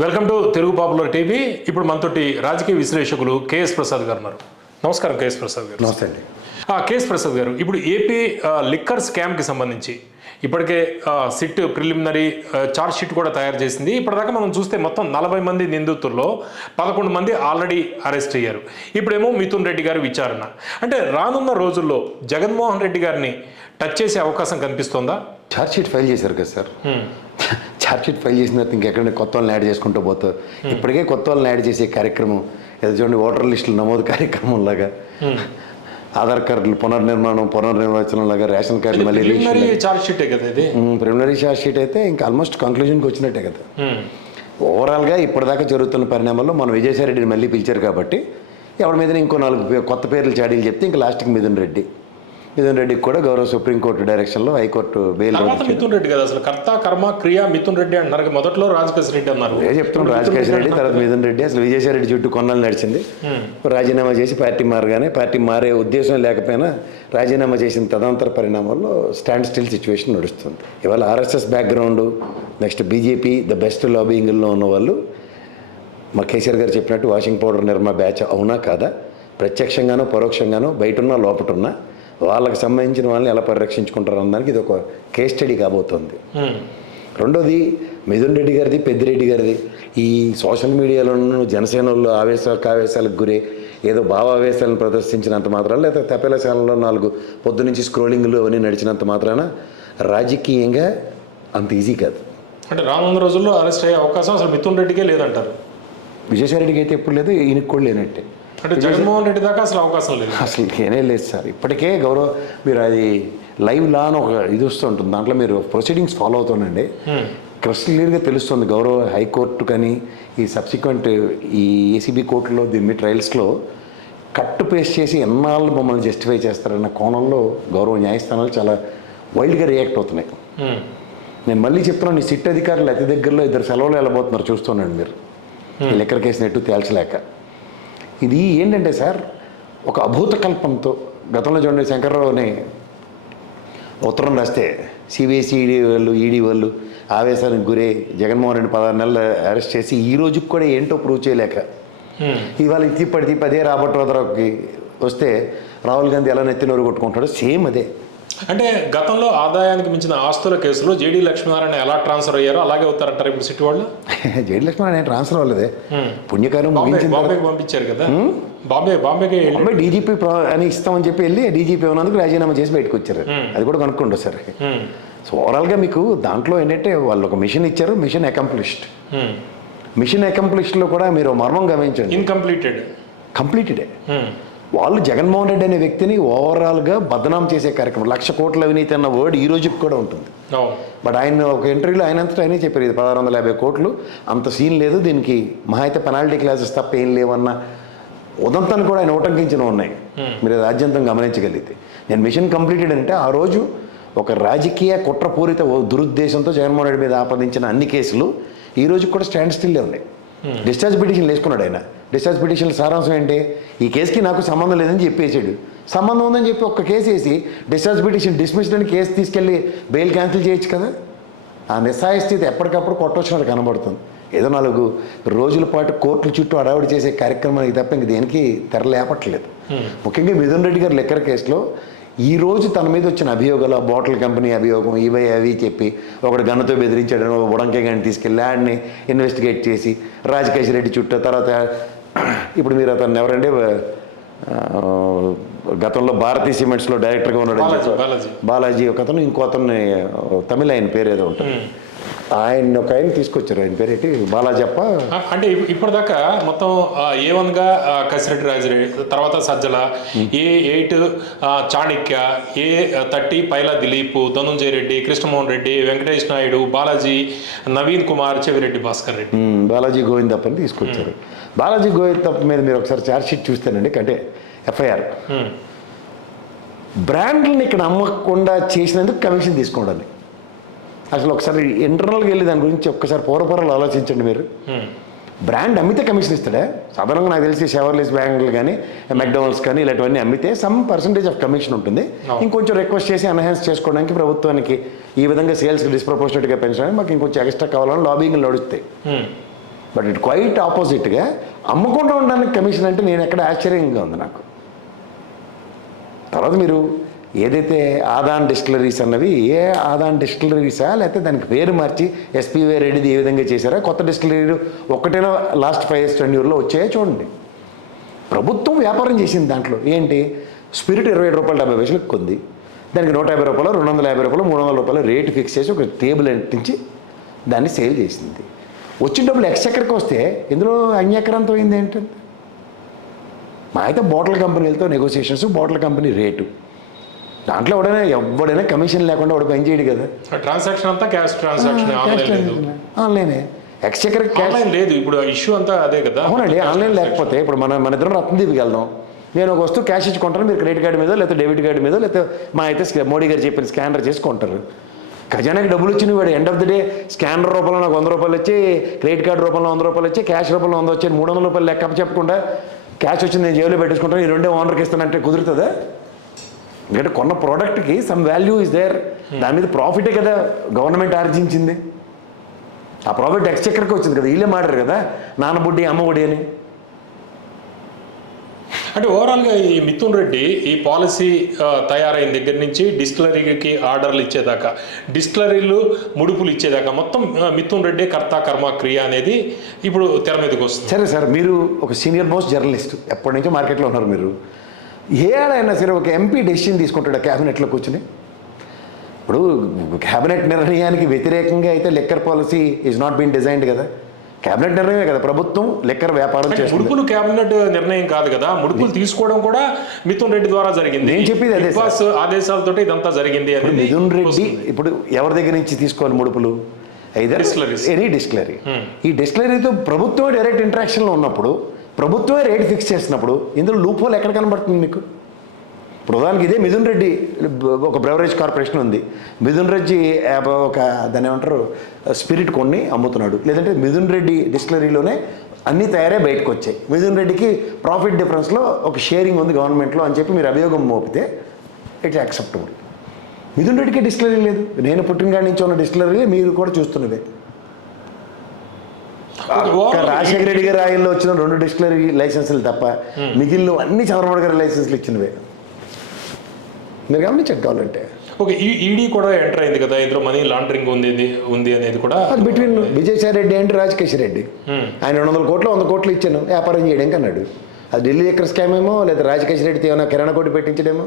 Welcome to Telugu popular TV. ఇప్పుడు మనతోటి రాజకీయ విశ్లేషకులు కేఎస్ ప్రసాద్ గారు ఉన్నారు. నమస్కారం కేఎస్ ప్రసాద్ గారు. నమస్తే అండి. కేఎస్ ప్రసాద్ గారు ఇప్పుడు ఏపీ లిక్కర్ స్కామ్కి సంబంధించి ఇప్పటికే సిట్ ప్రిలిమినరీ చార్జ్ షీట్ కూడా తయారు చేసింది. ఇప్పటిదాకా మనం చూస్తే మొత్తం నలభై మంది నిందితుల్లో పదకొండు మంది ఆల్రెడీ అరెస్ట్ అయ్యారు. ఇప్పుడేమో మిథున్ రెడ్డి గారి విచారణ. అంటే రానున్న రోజుల్లో జగన్మోహన్ రెడ్డి గారిని టచ్ చేసే అవకాశం కనిపిస్తోందా? ఛార్జ్ షీట్ ఫైల్ చేశారు కదా సార్. షీట్ ఫైల్ చేసిన తర్వాత ఇంకెక్కడ కొత్త వాళ్ళని యాడ్ చేసుకుంటూ పోతారు ఇప్పటికే కొత్త వాళ్ళని యాడ్ చేసే కార్యక్రమం ఏదో చూడండి ఓటర్ లిస్టులు నమోదు కార్యక్రమం లాగా. ఆధార్ కార్డులు పునర్నిర్మాణం పునర్నిర్వచనం లాగా రేషన్ కార్డులు మళ్ళీ ప్రిలిమినరీ చార్జ్ షీటే కదా ఇది? ప్రిలిమినరీ ఛార్జ్ షీట్ అయితే ఇంకా ఆల్మోస్ట్ కంక్లూజన్కి వచ్చినట్టే కదా. ఓవరాల్గా ఇప్పటిదాకా జరుగుతున్న పరిణామాల్లో మనం విజయసాయి రెడ్డిని మళ్ళీ పిలిచారు కాబట్టి ఎవరి మీద ఇంకో నాలుగు కొత్త పేర్లు చాడీలు చెప్తే ఇంకా లాస్ట్కి మిథున్ రెడ్డి. మిథున్ రెడ్డికి కూడా గౌరవ సుప్రీంకోర్టు డైరెక్షన్లో హైకోర్టు బెయిల్ మిథున్ రెడ్డి కదా అసలు. కర్త కర్మ క్రియ మిథున్ రెడ్డి అంటున్నారు. మొదట్లో రాజకేశ్ రెడ్డి అన్నారు. అదే చెప్తున్నాం రాజకేశ్ రెడ్డి తర్వాత మిథున్ రెడ్డి. అసలు విజయసాయి రెడ్డి చుట్టూ కొన్నాళ్ళు నడిచింది. రాజీనామా చేసి పార్టీ మారగానే పార్టీ మారే ఉద్దేశం లేకపోయినా రాజీనామా చేసిన తదనంతర పరిణామాల్లో స్టాండ్ స్టిల్ సిచ్యువేషన్ నడుస్తుంది. ఇవాళ RSS background next BJP the best లాబింగ్లో ఉన్న వాళ్ళు మా కేసీఆర్ గారు చెప్పినట్టు వాషింగ్ పౌడర్ నిర్మా బ్యాచ్ అవునా కాదా? ప్రత్యక్షంగానో పరోక్షంగానో బయటున్నా లోపటున్నా వాళ్ళకి సంబంధించిన వాళ్ళని ఎలా పరిరక్షించుకుంటారు అన్నదానికి ఇది ఒక కేస్ స్టడీ కాబోతోంది. రెండోది మిథున్ రెడ్డి గారిది పెద్దిరెడ్డి గారిది. ఈ సోషల్ మీడియాలోనూ జనసేన వాళ్ళు ఆవేశ కావేశాలకు గురే ఏదో భావావేశాలను ప్రదర్శించినంత మాత్రాన లేదా తపేలశాలలో నాలుగు పొద్దు నుంచి స్క్రోలింగ్లు అవన్నీ నడిచినంత మాత్రాన రాజకీయంగా అంత ఈజీ కాదు. అంటే రానున్న రోజుల్లో అరెస్ట్ అయ్యే అవకాశం అసలు మిథున్ రెడ్డికే లేదంటారు. విజయసాయిరెడ్డికి అయితే ఎప్పుడు లేదు ఈయనకి కూడా లేనట్టే. అంటే జగన్మోహన్ రెడ్డి దాకా అసలు అవకాశం లేదు. అసలు ఏనే లేదు సార్. ఇప్పటికే గౌరవ మీరు అది లైవ్ లా అని ఒక ఇది వస్తుంటుంది. దాంట్లో మీరు ప్రొసీడింగ్స్ ఫాలో అవుతుండండి. క్రిస్టల్ క్లియర్గా తెలుస్తుంది. గౌరవ హైకోర్టు కానీ ఈ సబ్సిక్వెంట్ ఈ ఏసీబీ కోర్టులో దీని ట్రయల్స్లో కట్టు పేస్ట్ చేసి ఎన్నాళ్ళు మమ్మల్ని జస్టిఫై చేస్తారన్న కోణంలో గౌరవ న్యాయస్థానాలు చాలా వైల్డ్గా రియాక్ట్ అవుతున్నాయి. ఉమ్. నేను మళ్ళీ చెప్తున్నాను ఈ సిట్ అధికారులు అతి దగ్గరలో ఇద్దరు సెలవులు వెళ్ళబోతున్నారు చూస్తున్నాను మీరు. ఈ లెక్కర్ కేసు నెట్టు తేల్చలేక. ఇది ఏంటంటే సార్ ఒక అభూత కల్పంతో గతంలో చూడండి శంకర్రావుని ఉత్తరం రాస్తే సిబిఎస్ఈ ఈడీ వాళ్ళు ఈడీ వాళ్ళు ఆవేశానికి గురే జగన్మోహన్ రెడ్డి పదహారు నెలలు అరెస్ట్ చేసి ఈ రోజుకి కూడా ఏంటో ప్రూవ్ చేయలేక. ఇవాళ తిప్పటి తిప్పి అదే రాబర్ట్ వస్తే రాహుల్ గాంధీ ఎలా నెత్తినోరు కొట్టుకుంటాడో సేమ్ అదే అంటే గతంలో ఆదాయానికి మించిన ఆస్తుల కేసులో జేడీ లక్ష్మీనారాయణ ఎలా ట్రాన్స్ఫర్ అయ్యారో అలాగే అవుతారంటారు ఇప్పుడు సిటీ వాళ్ళు? జైలు లక్ష్మణ్ నేను ట్రాన్స్ఫర్ అవ్వలేదే. బాంబే తర్వాత బాంబేకి పంపించారు కదా? బాంబే బాంబేకి అమ్మాయి డీజీపీ అని ఇస్తామని చెప్పి వెళ్ళి డీజీపీ ఉన్నందుకు రాజీనామా చేసి బయటకు వచ్చారు. అది కూడా కనుక్కోండి సార్. సో ఓవరాల్గా మీకు దాంట్లో ఏంటంటే వాళ్ళు ఒక మిషన్ ఇచ్చారు మిషన్ అకంప్లిష్డ్. మిషన్ అకంప్లిష్డ్లో కూడా మీరు మర్మం గమనించండి. ఇన్కంప్లీటెడ్ కంప్లీటెడే. వాళ్ళు జగన్మోహన్ రెడ్డి అనే వ్యక్తిని ఓవరాల్గా బదనాం చేసే కార్యక్రమం. లక్ష కోట్ల అవినీతి అన్న వర్డ్ ఈ రోజుకి కూడా ఉంటుంది. బట్ ఆయన ఒక ఇంటర్వ్యూలో ఆయన అంతటా ఆయనే చెప్పారు ఇది పదహారు వందల యాభై కోట్లు అంత సీన్ లేదు దీనికి మహా అయితే పెనాల్టీ క్లాసెస్ తప్ప ఏం లేవన్న ఉదంతాన్ని కూడా ఆయన ఉటంకించిన ఉన్నాయి. మీరు అది ఆద్యంతం గమనించగలిగితే. నేను మిషన్ కంప్లీటెడ్ అంటే ఆ రోజు ఒక రాజకీయ కుట్రపూరిత దురుద్దేశంతో జగన్మోహన్ రెడ్డి మీద ఆపాదించిన అన్ని కేసులు ఈ రోజు కూడా స్టాండ్ స్టిల్లే ఉన్నాయి. డిశ్చార్జ్ పిటిషన్ వేసుకున్నాడు ఆయన. డిశ్చార్జ్ పిటిషన్ సారాంశం ఏంటి? ఈ కేసుకి నాకు సంబంధం లేదని చెప్పేసాడు సంబంధం ఉందని చెప్పి ఒక్క కేసు వేసి డిశ్చార్జ్ పిటిషన్ డిస్మిస్డ్ అని కేసు తీసుకెళ్ళి బెయిల్ క్యాన్సిల్ చేయొచ్చు కదా? ఆ నిస్సాయ స్థితి ఎప్పటికప్పుడు కొట్టొచ్చినట్టు కనబడుతుంది. ఏదో నాలుగు రోజుల పాటు కోర్టుల చుట్టూ అడావిడి చేసే కార్యక్రమానికి తప్ప ఇంక దేనికి తెరలేపట్లేదు ముఖ్యంగా మిథున్ రెడ్డి గారి లెక్కర్ కేసులో ఈ రోజు తన మీద వచ్చిన అభియోగాలు ఆ బాటిల్ కంపెనీ అభియోగం ఇవి అవి చెప్పి ఒకడు గన్నతో బెదిరించాడని ఒక బుడంకే గాని తీసుకెళ్ళి ల్యాండ్ని ఇన్వెస్టిగేట్ చేసి రాజకేశ్ రెడ్డి చుట్టూ తర్వాత ఇప్పుడు మీరు అతను ఎవరండి? గతంలో భారతీ సిమెంట్స్లో డైరెక్టర్గా ఉన్నాడు బాలాజీ ఒక అతను ఇంకో అతన్ని తమిళ ఆయన పేరు ఏదో ఉంటుంది. ఆయన ఒక ఆయన తీసుకొచ్చారు ఆయన పేరు ఏంటి బాలాజప్ప అంటే ఇప్- ఇప్పటిదాకా మొత్తం ఏ వన్గా ఆ, కసిరెడ్డి రాజరెడ్డి తర్వాత Sajjala A eight Chanakya A thirty Paila Dilip Dhanunjaya Reddy Krishnamohan Reddy Venkatesh Naidu Balaji Naveen Kumar Chevireddy Bhaskar Reddy. Balaji గోవిందప్పని తీసుకొచ్చారు. బాలాజీ గోవిందప్ప మీద మీరు ఒకసారి ఛార్జ్ షీట్ చూస్తేనండి అంటే ఎఫ్ఐఆర్. బ్రాండ్లను ఇక్కడ అమ్మకుండా చేసినందుకు కమిషన్ తీసుకోండి. అసలు ఒకసారి ఇంటర్నల్గా వెళ్ళి దాని గురించి ఒక్కసారి పూర్వపరాలు ఆలోచించండి మీరు. బ్రాండ్ అమ్మితే కమిషన్ ఇస్తాడా? సాధారణంగా నాకు తెలిసి షెవర్లీస్ బ్యాంకులు కానీ మెక్డోనల్డ్స్ కానీ ఇలాంటివన్నీ అమ్మితే సమ్ పర్సంటేజ్ ఆఫ్ కమిషన్ ఉంటుంది. ఇంకొంచెం రిక్వెస్ట్ చేసి ఎన్హాన్స్ చేసుకోవడానికి ప్రభుత్వానికి ఈ విధంగా సేల్స్ డిస్ప్రపోర్షనెట్గా పెంచడానికి మాకు ఇంకొంచెం ఎక్స్ట్రా కావాలని లాబింగ్ నడుస్తాయి. బట్ ఇట్ క్వైట్ ఆపోజిట్గా అమ్మకుండా ఉండడానికి కమిషన్ అంటే నేను ఎక్కడ ఆశ్చర్యంగా ఉంది నాకు. తర్వాత మీరు ఏదైతే ఆదాన్ డిస్టిలరీస్ అన్నవి ఏ ఆదాన్ డిస్టిలరీసా లేకపోతే దానికి పేరు మార్చి ఎస్పీవై రెడ్డిది ఏ విధంగా చేశారా? కొత్త డిస్టిలరీలు ఒక్కటైనా లాస్ట్ ఫైవ్ ఇయర్స్ టెన్ ఇయర్లో వచ్చాయో చూడండి. ప్రభుత్వం వ్యాపారం చేసింది దాంట్లో. ఏంటి? స్పిరిట్ ఇరవై ఏడు రూపాయలు డెబ్బై పైసలకు కొంది దానికి నూట యాభై రూపాయలు రెండు వందల యాభై రూపాయలు మూడు వందల రూపాయలు రేటు ఫిక్స్ చేసి ఒక టేబుల్ అంటించి దాన్ని సేల్ చేసింది. వచ్చిన డబ్బులు ఎక్స్చక్కడికి వస్తే ఇందులో అన్యాక్రాంతం అయింది ఏంటంటే మా అయితే బాటిల్ కంపెనీలతో నెగోసియేషన్స్ బాటిల్ కంపెనీ రేటు. దాంట్లో ఎవడైనా ఎవడైనా కమిషన్ లేకుండా వాడు పని చేయడు కదా. ట్రాన్సాక్షన్ అంతా cash transaction online exchequer cash లేదు. ఇప్పుడు ఇష్యూ అంతా అదే కదా. అవునండి ఆన్లైన్ లేకపోతే ఇప్పుడు మన మన ఇద్దరం రత్నదీపికి వెళ్దాం నేను ఒక వస్తువు క్యాష్ ఇచ్చి కొంటాను మీరు క్రెడిట్ కార్డు మీద లేకపోతే డెబిట్ కార్డు మీద లేకపోతే మా అయితే మోడీ గారు చెప్పిన స్కానర్ చేసి కొంటారు. ఖజానాకి డబ్బులు వచ్చినాయి వాడు. End of the day scanner రూపంలో నాకు వంద రూపాయలు వచ్చి క్రెడిట్ కార్డు రూపంలో వంద రూపాయలు వచ్చి క్యాష్ రూపంలో వంద వచ్చి మూడు వందల రూపాయలు లెక్క చెప్పకుండా క్యాష్ వచ్చింది నేను జేబులో పెట్టేసుకుంటాను ఈ రెండే ఓనర్కి ఇస్తానంటే కుదురుతుందా? ఎందుకంటే కొన్న ప్రోడక్ట్కి సమ్ వాల్యూ ఇస్ దేర్ దాని మీద ప్రాఫిటే కదా. గవర్నమెంట్ ఆర్జించింది. ఆ ప్రాఫిట్ ఎక్స్చెక్కర్కి వచ్చింది కదా? వీళ్ళే మాడారు కదా. నాన్న బుడ్డి అమ్మ బుడ్డి అని. అంటే ఓవరాల్గా ఈ మిథున్ రెడ్డి ఈ పాలసీ తయారైన దగ్గర నుంచి డిస్టిలరీకి ఆర్డర్లు ఇచ్చేదాకా డిస్టిలరీలు ముడుపులు ఇచ్చేదాకా మొత్తం మిథున్ రెడ్డి కర్త కర్మ క్రియ అనేది ఇప్పుడు తెర మీదకి వస్తుంది. సరే సార్ మీరు ఒక సీనియర్ మోస్ట్ జర్నలిస్ట్ ఎప్పటి నుంచో మార్కెట్లో ఉన్నారు మీరు. ఏ సరే ఒక ఎంపీ డెసిషన్ తీసుకుంటాడు క్యాబినెట్లో కూర్చుని. ఇప్పుడు క్యాబినెట్ నిర్ణయానికి వ్యతిరేకంగా అయితే liquor policy is not been designed కదా. క్యాబినెట్ నిర్ణయమే కదా ప్రభుత్వం లెక్కర్ వ్యాపారం చేస్తుంది ముడుపులు కేబినెట్ నిర్ణయం కాదు కదా. ముడుపులు తీసుకోవడం కూడా మిథున్ రెడ్డి ద్వారా జరిగింది. నేను చెప్పేది అదే బాస్ ఆదేశాలతో ఇదంతా జరిగింది అనేది మిథున్ రెడ్డి. ఇప్పుడు ఎవరి దగ్గర నుంచి తీసుకోవాలి ముడుపులు? ఐదర్. Any distillery. ఈ డిస్టిలరీతో ప్రభుత్వమే డైరెక్ట్ ఇంటరాక్షన్లో ఉన్నప్పుడు ప్రభుత్వమే రేట్ ఫిక్స్ చేసినప్పుడు ఇందులో లూప్ హోల్ ఎక్కడ కనబడుతుంది మీకు? ఉదాహరణకి ఇదే మిథున్ రెడ్డి ఒక బ్రెవరేజ్ కార్పొరేషన్ ఉంది. మిథున్ రెడ్డి ఒక దాన్ని ఏమంటారు స్పిరిట్ కొన్ని అమ్ముతున్నాడు. లేదంటే మిథున్ రెడ్డి డిస్టిలరీలోనే అన్నీ తయారే బయటకు వచ్చాయి మిథున్ రెడ్డికి ప్రాఫిట్ డిఫరెన్స్లో ఒక షేరింగ్ ఉంది గవర్నమెంట్లో అని చెప్పి మీరు అభియోగం మోపితే ఇట్స్ యాక్సెప్టబుల్ మిథున్ రెడ్డికి డిస్టిలరీ లేదు. నేను పుట్టినగాడి నుంచి ఉన్న డిస్టిలరీ మీరు కూడా చూస్తున్నదే overall రాజశేఖర రెడ్డి గారి ఆయనలో వచ్చిన రెండు డిస్టిలరీ లైసెన్సులు తప్ప మిగిలిన అన్ని చంద్రబాబు గారి లైసెన్సులు ఇచ్చినవే. మీరు గమనించండి కావాలంటే ఓకే ఈ ఈడీ కూడా ఎంటర్ అయింది కదా ఇందులో మనీ లాండరింగ్ ఉంది ఉంది అనేది కూడా? అది బిట్వీన్ విజయసాయి రెడ్డి అంటే రాజకేశ్ రెడ్డి. ఆయన రెండు వందల కోట్లు వంద కోట్లు ఇచ్చాను వ్యాపారం చేయడానికి అన్నాడు. అది ఢిల్లీ ఎక్కడ స్కామ్ ఏమో లేదా రాజకేశ్ రెడ్డితో ఏమైనా కిరాణా కొట్టి పెట్టించడేమో?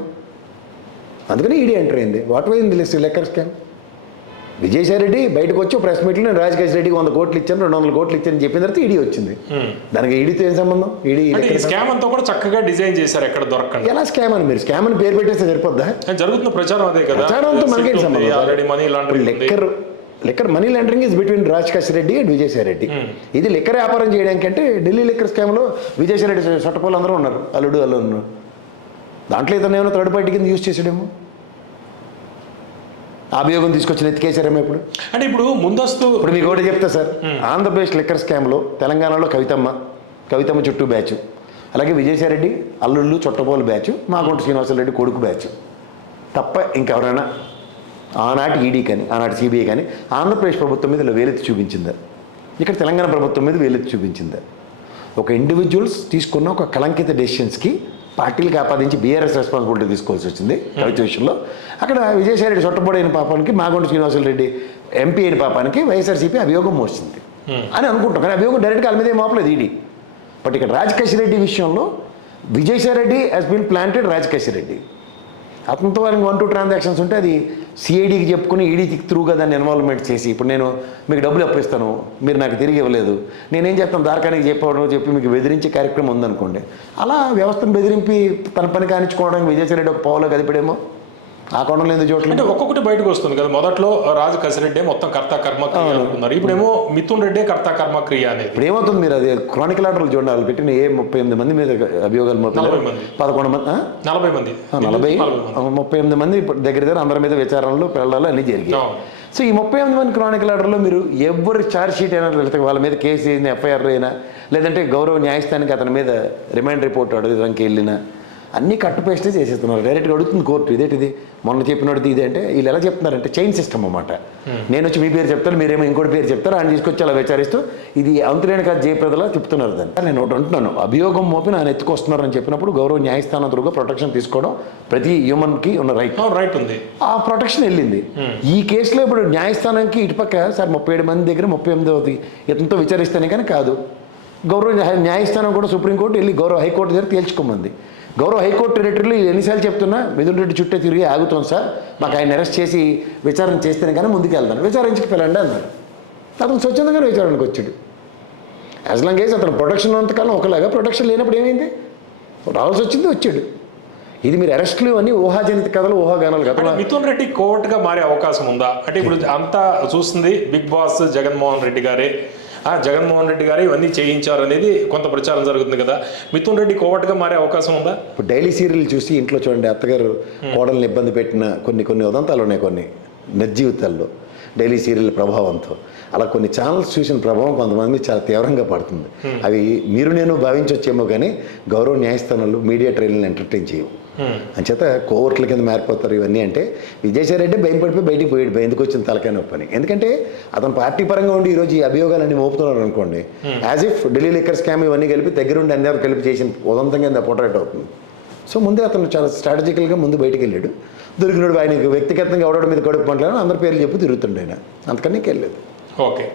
అందుకని ఈడీ ఎంటర్ అయింది. What why in this scam Vijayasai Reddy బయటకు వచ్చి ప్రెస్ మీట్లో నేను రాజకేశ్ రెడ్డికి వంద కోట్లు ఇచ్చాను రెండు వందల కోట్లు ఇచ్చాను చెప్పిన తర్వాత ఈడీ వచ్చింది. దానికి ఈడీతో ఏం సంబంధం? ఈడీ స్కామ్ అంతా కూడా చక్కగా డిజైన్ చేశారు ఎక్కడ దొరకండి ఎలా స్కామ్ అని మీరు? స్కామ్ అని పేరు పెట్టేస్తే సరిపోద్దా? జరుగుతున్న ప్రచారం అదే కదా. ప్రచారంతో మనకేం సంబంధం? Liquor liquor money laundering is between Rajkash Reddy and Vijayasai Reddy ఇది లెక్కర్ వ్యాపారం చేయడానికి అంటే ఢిల్లీ లెక్కర్ స్కామ్లో విజయసాయి రెడ్డి చట్టపోలు అందరూ ఉన్నారు. అల్లుడు అల్లుడు. దాంట్లో ఇతను ఏమైనా థర్డ్ పార్టీ కింద యూజ్ చేసాడేమో అభియోగం తీసుకొచ్చి ఎత్తికేశారేమో ఇప్పుడు? అంటే ఇప్పుడు ముందస్తు ఇప్పుడు మీకు ఒకటి చెప్తా సార్. ఆంధ్రప్రదేశ్ లెక్కర్ స్కామ్లో తెలంగాణలో కవితమ్మ కవితమ్మ చుట్టూ బ్యాచ్. అలాగే విజయసాయిరెడ్డి అల్లుళ్ళు చుట్టపోలు బ్యాచ్ మాగుంట శ్రీనివాసరెడ్డి కొడుకు బ్యాచ్. తప్ప ఇంకెవరైనా ఆనాటి ఈడీ కానీ ఆనాటి సిబిఐ కానీ ఆంధ్రప్రదేశ్ ప్రభుత్వం మీద ఇలా వేలెత్తి చూపించిందా. ఇక్కడ తెలంగాణ ప్రభుత్వం మీద వేలెత్తి చూపించిందా. ఒక ఇండివిజువల్స్ తీసుకున్న ఒక కళంకిత డెసిషన్స్కి పార్టీలకు ఆపాదించి బీఆర్ఎస్ రెస్పాన్సిబిలిటీ తీసుకోవాల్సి వచ్చింది కవిత విషయంలో. అక్కడ విజయసాయిరెడ్డి చొట్టబడైన పాపానికి మాగొండ శ్రీనివాసరెడ్డి ఎంపీ అయిన పాపానికి వైఎస్ఆర్సీపీ అభియోగం మోస్తుంది అని అనుకుంటాం. కానీ అభియోగం డైరెక్ట్గా వాళ్ళ మీద మోపలేదు ఈడీ. బట్ ఇక్కడ రాజకేశ్ రెడ్డి విషయంలో Vijayasai Reddy has been planted Rajkesh Reddy అతనితో వాళ్ళకి వన్ టూ ట్రాన్సాక్షన్స్ ఉంటే అది సిఐడికి చెప్పుకుని ఈడీకి త్రూగా దాన్ని ఇన్వాల్వ్మెంట్ చేసి ఇప్పుడు నేను మీకు డబ్బులు అప్పిస్తాను మీరు నాకు తిరిగి ఇవ్వలేదు. నేనేం చేస్తాను దార్కానికి చెప్పవడం చెప్పి మీకు బెదిరించే కార్యక్రమం ఉందనుకోండి. అలా వ్యవస్థను బెదిరింపి తన పని కానించుకోవడానికి విజయసాయి ఒక పావులో కదిపడేమో. ఆ కొండలో ఎందుకు చోట్ల అంటే ఒక్కొక్కటి బయటకు వస్తుంది కదా. మొదట్లో రాజు కసిరెడ్డి మొత్తం కర్త కర్మ క్రియ అనుకున్నారు. ఇప్పుడేమో మిథున్ రెడ్డి కర్త కర్మ క్రియ అనేది. ఇప్పుడు ఏమవుతుంది మీరు అది క్రానికల్ ఆర్డర్లు చూడండి వాళ్ళు పెట్టిన ఏ ముప్పై ఎనిమిది మంది మీద అభియోగాలు. పదకొండు మంది? నలభై మంది. నలభై? ముప్పై ఎనిమిది మంది దగ్గర దగ్గర అందరి మీద విచారణలు పిల్లలు అన్నీ జరిగాయి. సో ఈ ముప్పై ఎనిమిది మంది క్రానికల్ ఆర్డర్లో మీరు ఎవరి ఛార్జ్ షీట్ అయినా లేకపోతే వాళ్ళ మీద కేసు అయినా ఎఫ్ఐఆర్ అయినా లేదంటే గౌరవ న్యాయస్థానానికి అతని మీద రిమాండ్ రిపోర్ట్ అడగడానికి వెళ్ళినా అన్నీ కట్టు పేస్టే చేసేస్తున్నారు. డైరెక్ట్గా అడుగుతుంది కోర్టు ఇదేంటిది? మొన్న చెప్పినట్టు ఇది అంటే వీళ్ళు ఎలా చెప్తున్నారంటే చైన్ సిస్టమ్ అన్నమాట. నేను వచ్చి మీ పేరు చెప్తాను మీరేమో ఇంకోటి పేరు చెప్తారు ఆయన తీసుకొచ్చి అలా విచారిస్తూ ఇది అంతులేని కాదు జయప్రదలా చెప్తున్నారు దాన్ని. నేను ఒకటి అంటున్నాను అభియోగం మోపి ఆయన ఎత్తుకొస్తున్నారని చెప్పినప్పుడు గౌరవ న్యాయస్థానం త్రూగా ప్రొటెక్షన్ తీసుకోవడం ప్రతి హ్యూమన్కి ఉన్న రైట్ రైట్ ఉంది. ఆ ప్రొటెక్షన్ వెళ్ళింది. ఈ కేసులో ఇప్పుడు న్యాయస్థానానికి ఇటుపక్క సార్ ముప్పై ఏడు మంది దగ్గర ముప్పై ఎనిమిదవది ఇతనితో విచారిస్తేనే కానీ కాదు. గౌరవ న్యాయ- న్యాయస్థానం కూడా సుప్రీంకోర్టు వెళ్ళి గౌరవ హైకోర్టు దగ్గర తేల్చుకోమంది. గౌరవ హైకోర్టు టెరిటరీలో ఎన్నిసార్లు చెప్తున్నా మిథున్ రెడ్డి చుట్టే తిరిగి ఆగుతాం సార్. మాకు ఆయన అరెస్ట్ చేసి విచారణ చేస్తేనే కానీ ముందుకెళ్తాను. విచారించుకు వెళ్ళండి అన్నారు. అతను స్వచ్ఛందంగానే విచారణకు వచ్చాడు. యాజ్ లాంగ్ ఏజ్ అతను ప్రొటెక్షన్ ఉన్నంతకాలం ఒకలాగా ప్రొటెక్షన్ లేనప్పుడు ఏమైంది? రావాల్సి వచ్చింది వచ్చాడు. ఇది మీరు అరెస్ట్లు అని ఊహాజనిత కథలు ఊహాగానాలు అంటే కథలు మిథున్ రెడ్డి కోర్టుగా మారే అవకాశం ఉందా? అంటే ఇప్పుడు అంతా చూస్తుంది బిగ్ బాస్ జగన్మోహన్ రెడ్డి గారే. జగన్మోహన్ రెడ్డి గారు ఇవన్నీ చేయించారు అనేది కొంత ప్రచారం జరుగుతుంది కదా. మిథున్ రెడ్డి కోవట్గా మారే అవకాశం ఉందా? ఇప్పుడు డైలీ సీరియల్ చూసి ఇంట్లో చూడండి అత్తగారు కోడల్ని ఇబ్బంది పెట్టిన కొన్ని కొన్ని ఉదంతాలు ఉన్నాయి కొన్ని నిర్జీవితాల్లో డైలీ సీరియల్ ప్రభావంతో. అలా కొన్ని ఛానల్స్ చూసిన ప్రభావం కొంతమంది మీద చాలా తీవ్రంగా పడుతుంది. అవి మీరు నేను భావించవచ్చేమో కానీ గౌరవ న్యాయస్థానాలు మీడియా ట్రైన్లను ఎంటర్టైన్ చేయవు. అంచేత కోవర్ట్ల కింద మారిపోతారు ఇవన్నీ అంటే విజయసాయి రెడ్డి భయం పడిపోయి బయటికి పోయాడు ఎందుకు వచ్చిన తలకాయ నొప్పి అని ఎందుకంటే అతను పార్టీ పరంగా ఉండి ఈరోజు ఈ అభియోగాలన్నీ మోపుతున్నారు అనుకోండి as if Delhi liquor scam ఇవన్నీ కలిపి దగ్గరుండి అందరూ కలిపి చేసిన ఉదంతంగా పోర్ట్రేట్ అవుతుంది. సో ముందే అతను చాలా స్ట్రాటజికల్గా ముందు బయటికి వెళ్ళాడు. దొరికినాడు ఆయనకు వ్యక్తిగతంగా ఎవడో మీద కడుపు పంటలను అందరి పేర్లు చెప్పి తిరుగుతుండే ఆయన. అంతకన్నా వెళ్ళలేదు ఓకే